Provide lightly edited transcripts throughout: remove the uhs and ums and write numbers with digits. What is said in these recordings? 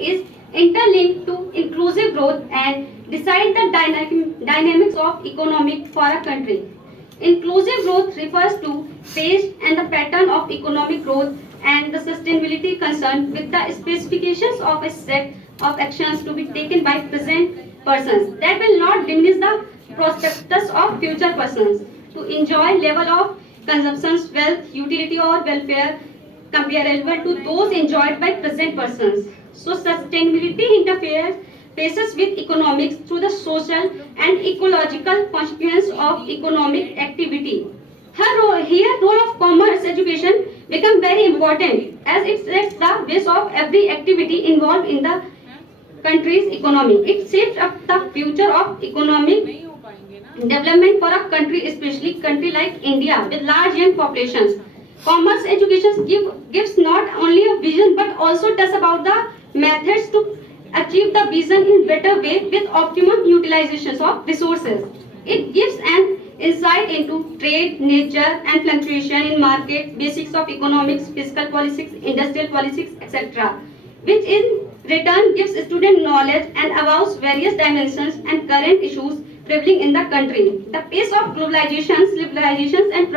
is interlinked to inclusive growth and decide the dynamics of economic for a country. Inclusive growth refers to pace and the pattern of economic growth and the sustainability concerned with the specifications of a set of actions to be taken by present persons that will not diminish the prospectus of future persons to enjoy level of consumption, wealth, utility or welfare comparable to those enjoyed by present persons. So sustainability interferes faces with economics through the social and ecological consequence of economic activity. Here role of commerce education become very important as it sets the base of every activity involved in the country's economy. It shapes up the future of economic development for a country, especially country like India with large young populations. Commerce education gives not only a vision but also tells about the methods to achieve the vision in better way with optimum utilizations of resources. It gives an insight into trade, nature and fluctuation in market, basics of economics, fiscal policies, industrial policies, etc. which in return gives student knowledge and about various dimensions and current issues prevailing in the country. The pace of globalizations, liberalizations and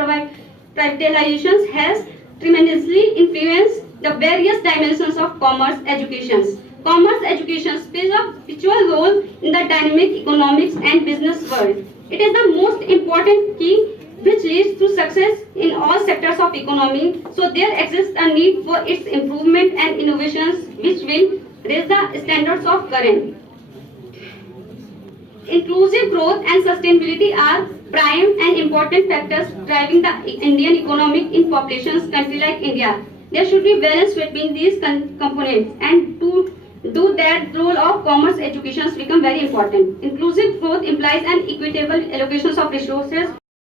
privatizations has tremendously influenced the various dimensions of commerce education. Commerce education plays a pivotal role in the dynamic economics and business world. It is the most important key which leads to success in all sectors of economy. So there exists a need for its improvement and innovations which will raise the standards of current. Inclusive growth and sustainability are prime and important factors driving the Indian economic in populations country like India. There should be balance between these components and to do that role of commerce education become very important. Inclusive growth implies an equitable allocations of resources